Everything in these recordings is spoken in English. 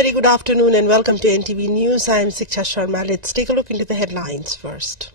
very good afternoon and welcome to NTV News. I am Siksha Sharma. Let's take a look into the headlines first.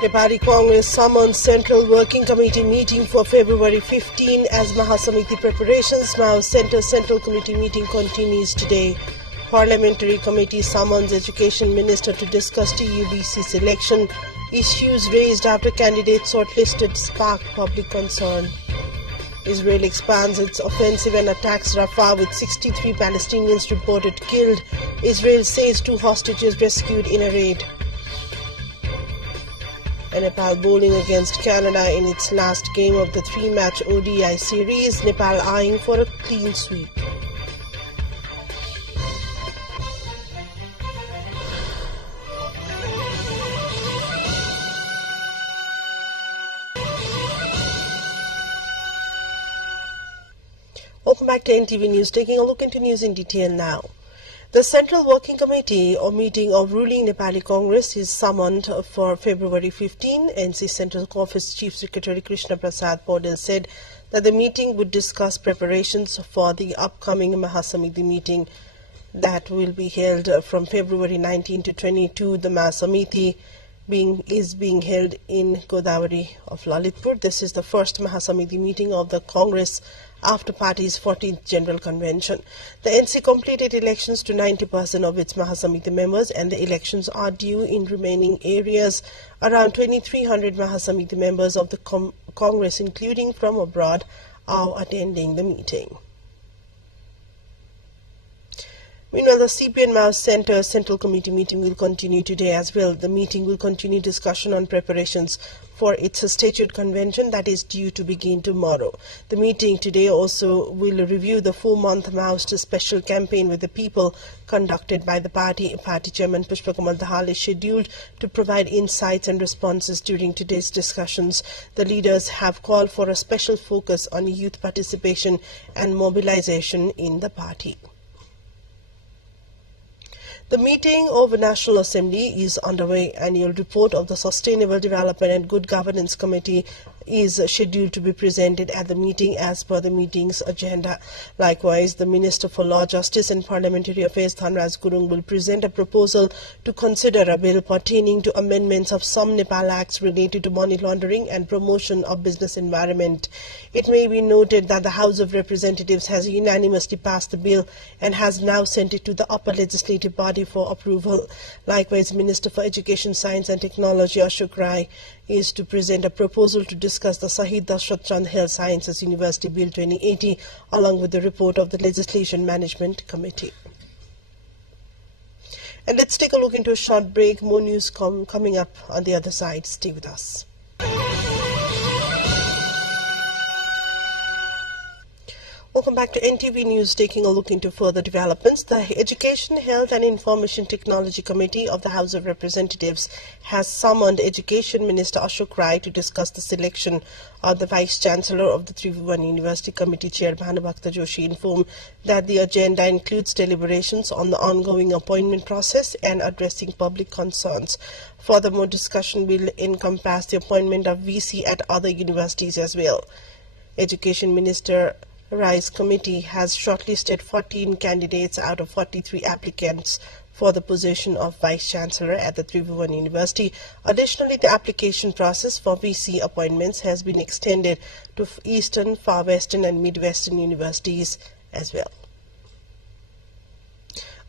Nepali Congress summons Central Working Committee meeting for February 15 as Mahasamiti preparations. Mao Central Committee meeting continues today. Parliamentary Committee summons Education Minister to discuss TUBC selection. Issues raised after candidates shortlisted spark public concern. Israel expands its offensive and attacks Rafah with 63 Palestinians reported killed. Israel says 2 hostages rescued in a raid. And Nepal bowling against Canada in its last game of the 3-match ODI series. Nepal eyeing for a clean sweep. Welcome back to NTV News. Taking a look into news in detail now. The Central Working Committee or meeting of ruling Nepali Congress is summoned for February 15. NC Central Office Chief Secretary Krishna Prasad Paudel said that the meeting would discuss preparations for the upcoming Mahasamiti meeting that will be held from February 19 to 22. The Mahasamiti is being held in Godavari of Lalitpur. This is the first Mahasamiti meeting of the Congress after party's 14th General Convention. The NC completed elections to 90% of its Mahasamiti members and the elections are due in remaining areas. Around 2,300 Mahasamiti members of the Congress, including from abroad, are attending the meeting. Meanwhile, the CPN UML Central Committee meeting will continue today as well. The meeting will continue discussion on preparations for its statute convention that is due to begin tomorrow. The meeting today also will review the 4-month Maoist special campaign with the people conducted by the party. Party Chairman Pushpakamal Dahal is scheduled to provide insights and responses during today's discussions. The leaders have called for a special focus on youth participation and mobilization in the party. The meeting of the National Assembly is underway. Annual report of the Sustainable Development and Good Governance Committee is scheduled to be presented at the meeting as per the meeting's agenda. Likewise, the Minister for Law, Justice and Parliamentary Affairs, Thanraj Gurung, will present a proposal to consider a bill pertaining to amendments of some Nepal Acts related to money laundering and promotion of business environment. It may be noted that the House of Representatives has unanimously passed the bill and has now sent it to the upper legislative body for approval. Likewise, Minister for Education, Science and Technology, Ashok Rai, is to present a proposal to discuss the Shahid Dashrath Chand Health Sciences University Bill 2080 along with the report of the Legislation Management Committee. And let's take a look into a short break. More news coming up on the other side. Stay with us. Welcome back to NTV News. Taking a look into further developments. The Education, Health and Information Technology Committee of the House of Representatives has summoned Education Minister Ashok Rai to discuss the selection of the Vice Chancellor of the Tribhuvan University. Committee Chair Bhanubhakta Joshi informed that the agenda includes deliberations on the ongoing appointment process and addressing public concerns. Furthermore, discussion will encompass the appointment of VC at other universities as well. Education Minister Rai's committee has shortlisted 14 candidates out of 43 applicants for the position of Vice Chancellor at the Tribhuvan University. Additionally, the application process for VC appointments has been extended to Eastern, Far Western and Midwestern universities as well.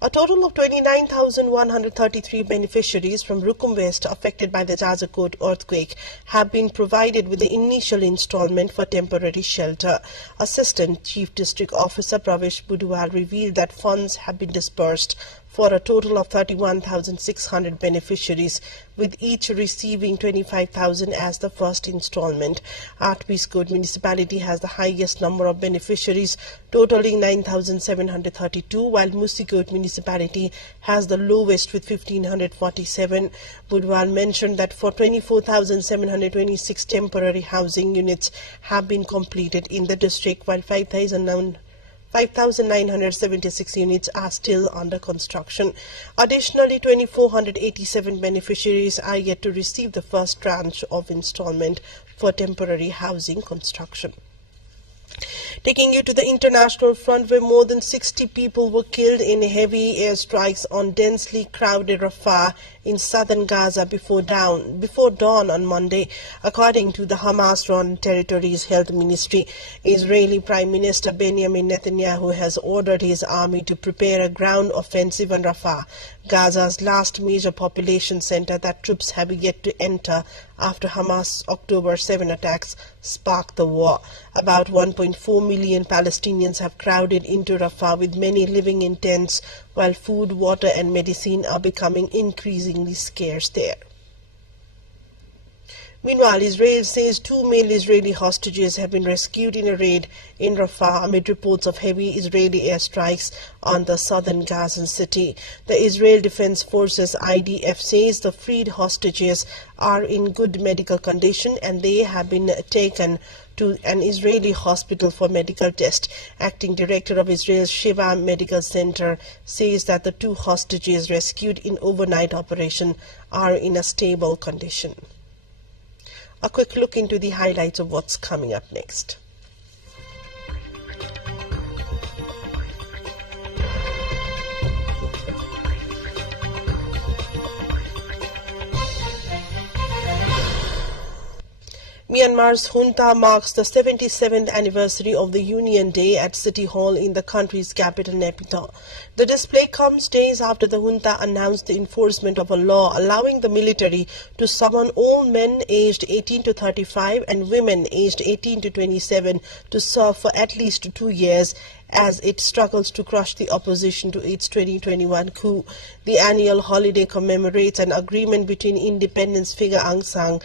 A total of 29,133 beneficiaries from Rukum West affected by the Jajakot earthquake have been provided with the initial installment for temporary shelter. Assistant Chief District Officer Pravesh Budwal revealed that funds have been disbursed for a total of 31,600 beneficiaries, with each receiving 25,000 as the first installment. Artbiscote municipality has the highest number of beneficiaries, totaling 9,732, while Musikot municipality has the lowest with 1,547. Budwal mentioned that for 24,726 temporary housing units have been completed in the district, while 5,976 units are still under construction. Additionally, 2,487 beneficiaries are yet to receive the first tranche of installment for temporary housing construction. Taking you to the international front, where more than 60 people were killed in heavy airstrikes on densely crowded Rafah in southern Gaza before dawn on Monday, according to the Hamas-run territory's health ministry. Israeli Prime Minister Benjamin Netanyahu has ordered his army to prepare a ground offensive on Rafah, Gaza's last major population center that troops have yet to enter after Hamas' October 7 attacks sparked the war. About 1.4 million Palestinians have crowded into Rafah, with many living in tents, while food, water and medicine are becoming increasingly scarce there. Meanwhile, Israel says 2 male Israeli hostages have been rescued in a raid in Rafah amid reports of heavy Israeli airstrikes on the southern Gazan city. The Israel Defense Forces IDF says the freed hostages are in good medical condition and they have been taken to an Israeli hospital for medical test. Acting director of Israel's Shiva Medical Center says that the 2 hostages rescued in overnight operation are in a stable condition. A quick look into the highlights of what's coming up next. Myanmar's junta marks the 77th anniversary of the Union Day at City Hall in the country's capital, Nepal. The display comes days after the junta announced the enforcement of a law allowing the military to summon all men aged 18 to 35 and women aged 18 to 27 to serve for at least 2 years as it struggles to crush the opposition to its 2021 coup. The annual holiday commemorates an agreement between independence figure Aung San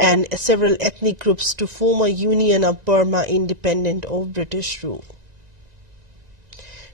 and several ethnic groups to form a union of Burma independent of British rule.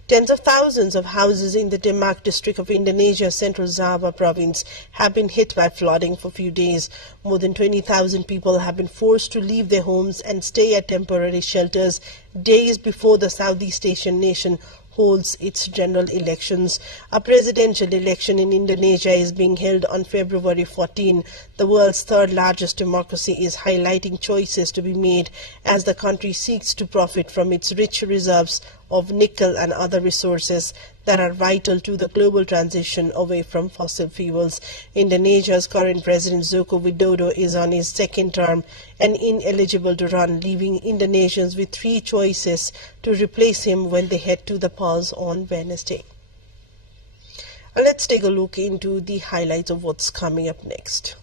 Tens of thousands of houses in the Demak district of Indonesia's central Java province have been hit by flooding for a few days. More than 20,000 people have been forced to leave their homes and stay at temporary shelters days before the Southeast Asian nation holds its general elections. A presidential election in Indonesia is being held on February 14. The world's third largest democracy is highlighting choices to be made as the country seeks to profit from its rich reserves of nickel and other resources that are vital to the global transition away from fossil fuels. Indonesia's current president Joko Widodo is on his second term and ineligible to run, leaving Indonesians with 3 choices to replace him when they head to the polls on Wednesday. Let's take a look into the highlights of what's coming up next.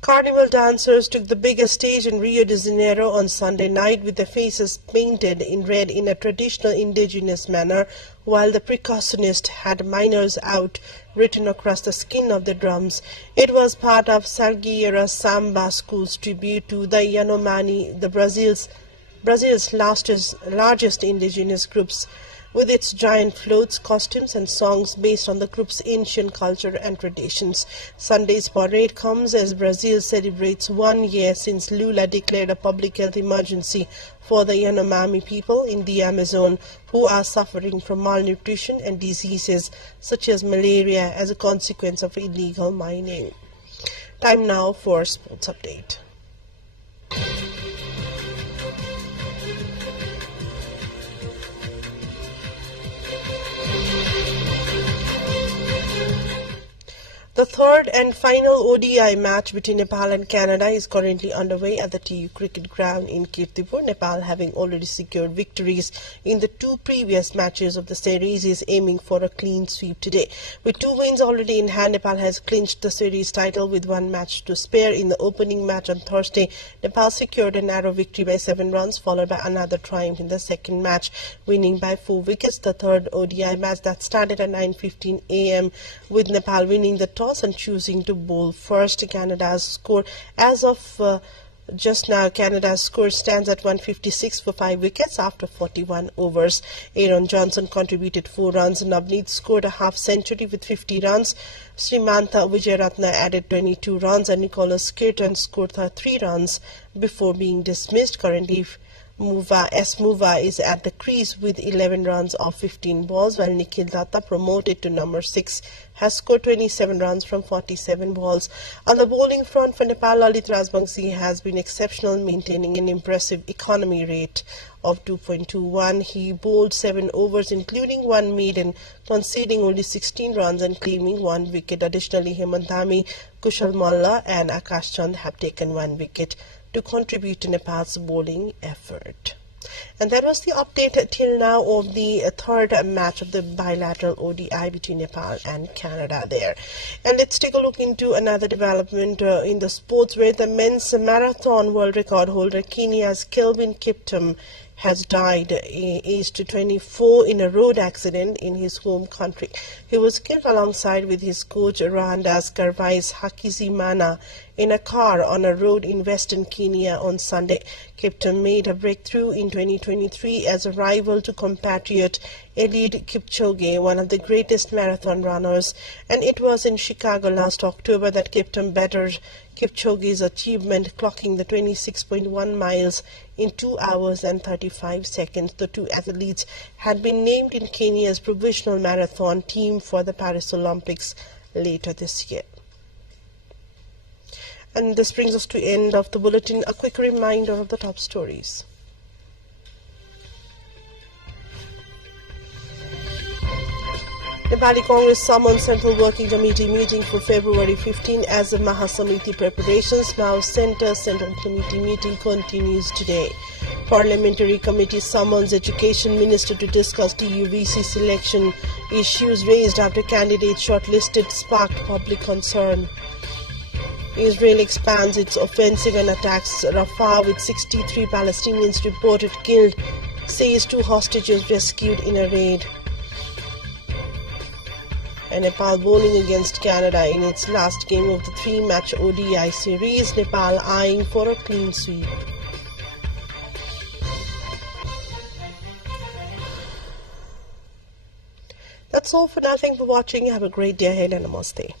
Carnival dancers took the biggest stage in Rio de Janeiro on Sunday night with their faces painted in red in a traditional indigenous manner, while the percussionist had miners out written across the skin of the drums. It was part of Salgueira Samba School's tribute to the Yanomami, Brazil's largest indigenous groups, with its giant floats, costumes and songs based on the group's ancient culture and traditions. Sunday's parade comes as Brazil celebrates 1 year since Lula declared a public health emergency for the Yanomami people in the Amazon, who are suffering from malnutrition and diseases such as malaria as a consequence of illegal mining. Time now for Sports Update. The third and final ODI match between Nepal and Canada is currently underway at the TU Cricket Ground in Kirtipur. Nepal, having already secured victories in the 2 previous matches of the series, is aiming for a clean sweep today. With 2 wins already in hand, Nepal has clinched the series title with 1 match to spare. In the opening match on Thursday, Nepal secured a narrow victory by 7 runs, followed by another triumph in the second match, winning by 4 wickets. The third ODI match that started at 9:15 a.m. with Nepal winning the toss and choosing to bowl first. Canada's score as of just now, Canada's score stands at 156 for 5 wickets after 41 overs. Aaron Johnson contributed 4 runs. Navneet scored a half-century with 50 runs. Srimantha Wijayaratne added 22 runs and Nicholas Kirtan scored 3 runs before being dismissed. Currently, Muva is at the crease with 11 runs off 15 balls, while Nikhil Datta, promoted to number 6, has scored 27 runs from 47 balls. On the bowling front for Nepal, Lalit Rajbangsi has been exceptional, maintaining an impressive economy rate of 2.21. He bowled 7 overs, including 1 maiden, conceding only 16 runs and claiming 1 wicket. Additionally, Hemant Dhami, Kushal Malla and Akash Chand have taken 1 wicket to contribute to Nepal's bowling effort. And that was the update till now of the third match of the bilateral ODI between Nepal and Canada there. And let's take a look into another development in the sports, where the men's marathon world record holder Kenya's Kelvin Kiptum has died aged 24 in a road accident in his home country. He was killed alongside with his coach Rwanda's Gervais Hakizimana in a car on a road in western Kenya on Sunday. Kiptum made a breakthrough in 2023 as a rival to compatriot Eliud Kipchoge, one of the greatest marathon runners, and it was in Chicago last October that Kiptum bettered Kipchoge's achievement, clocking the 26.1 miles in 2 hours and 35 seconds. The two athletes had been named in Kenya's provisional marathon team for the Paris Olympics later this year. And this brings us to the end of the bulletin. A quick reminder of the top stories. Nepali Congress summons Central Working Committee meeting for February 15 as the Mahasamiti preparations. Now Central Committee meeting continues today. Parliamentary Committee summons Education Minister to discuss TUVC selection. Issues raised after candidates shortlisted sparked public concern. Israel expands its offensive and attacks Rafah with 63 Palestinians reported killed, says 2 hostages rescued in a raid. And Nepal bowling against Canada in its last game of the 3-match ODI series. Nepal eyeing for a clean sweep. That's all for now. Thanks for watching. Have a great day ahead and namaste.